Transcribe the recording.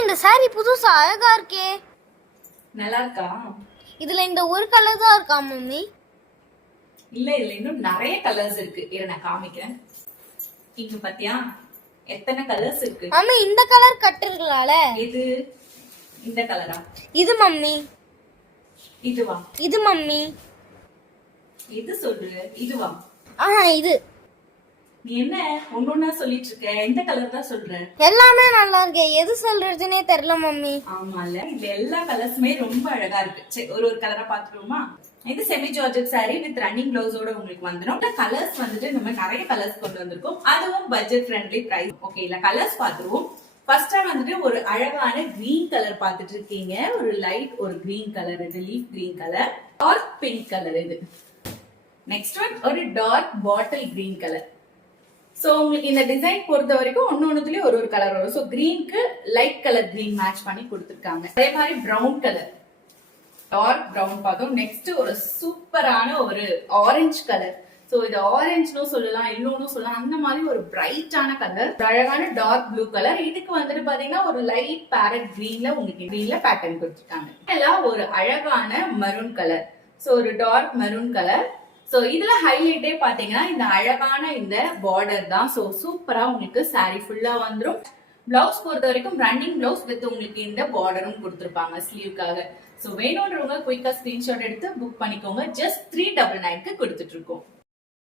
இந்த saree புதுசா அழகா இருக்கே. நல்லா இருக்கா? இதுல இந்த ஒரு கலர் தான் இருக்கா மம்மி? இல்ல இன்னும் நிறைய கலர்ஸ் இருக்கு. இரு நான் காமிக்கிறேன். இங்க பாத்தியா எத்தனை கலர்ஸ் இருக்கு? மம்மி இந்த கலர் கட்டிருக்கலாம்ல. இது இந்த கலரா? இது மம்மி. இதுவா? இது மம்மி. இது சொல்லு. இதுவா? இது. நீ என்ன ஒன்னொன்னா சொல்லிட்டு இருக்க? எந்த கலர் தான் சொல்ற? எல்லாமே நல்லா இருக்கு. எது சொல்றதுன்னே தெரியல மம்மி. ஆமால, இந்த எல்லா கலர்ஸுமே ரொம்ப அழகா இருக்கு. சரி, ஒரு கலரா பாத்துருவோமா? இது semi georgette saree with running பிளவுஸோட உங்களுக்கு வந்துடும். இந்த கலர்ஸ் வந்துட்டு நம்ம நிறைய கலர்ஸ் கொண்டு வந்திருக்கோம். அதுவும் பட்ஜெட் ஃப்ரெண்ட்லி பிரைஸ். ஓகே, இல்ல கலர்ஸ் பாத்துருவோம். ஃபர்ஸ்டா வந்துட்டு ஒரு அழகான கிரீன் கலர் பாத்துட்டு இருக்கீங்க. ஒரு லைட் ஒரு கிரீன் கலர், இது leaf green colour. Dark pink colour இது. நெக்ஸ்ட் ஒன் ஒரு dark bottle green colour. So உங்களுக்கு இந்த டிசைன் பொறுத்த வரைக்கும் ஒன்னொன்னுலயும் ஒரு கலர் வரும். சோ கிரீனுக்கு லைட் கலர் கிரீன் மேட்ச் பண்ணி கொடுத்திருக்காங்க. அதே மாதிரி பிரவுன் கலர், டார்க் பிரவுன் பார்த்தோம். நெக்ஸ்ட் ஒரு சூப்பரான ஒரு ஆரஞ்சு கலர். சோ இது ஆரஞ்சுன்னு சொல்லலாம், எல்லோன்னு சொல்லலாம். அந்த மாதிரி ஒரு பிரைட்டான கலர். அழகான டார்க் ப்ளூ கலர். இதுக்கு வந்துட்டு பாத்தீங்கன்னா ஒரு லைட் பேரட் கிரீன்ல உங்களுக்கு கிரீன்ல பேட்டர்ன் கொடுத்துருக்காங்க. இதெல்லாம் ஒரு அழகான மெரூன் கலர். சோ ஒரு டார்க் மெரூன் கலர். சோ இதுல ஹைலைட்டே பாத்தீங்கன்னா இந்த அழகான இந்த பார்டர் தான். சோ சூப்பரா உங்களுக்கு saree ஃபுல்லா வந்துரும். பிளவுஸ் பொறுத்த வரைக்கும் ரன்னிங் பிளவுஸ் வித் உங்களுக்கு இந்த பார்டரும் கொடுத்திருப்பாங்க ஸ்லீவ்க்காக. சோ வேணும்ன்றவங்க குயிக்கா ஸ்கிரீன்ஷாட் எடுத்து புக் பண்ணிக்கோங்க. ஜஸ்ட் 399க்கு கொடுத்துட்டு இருக்கோம்.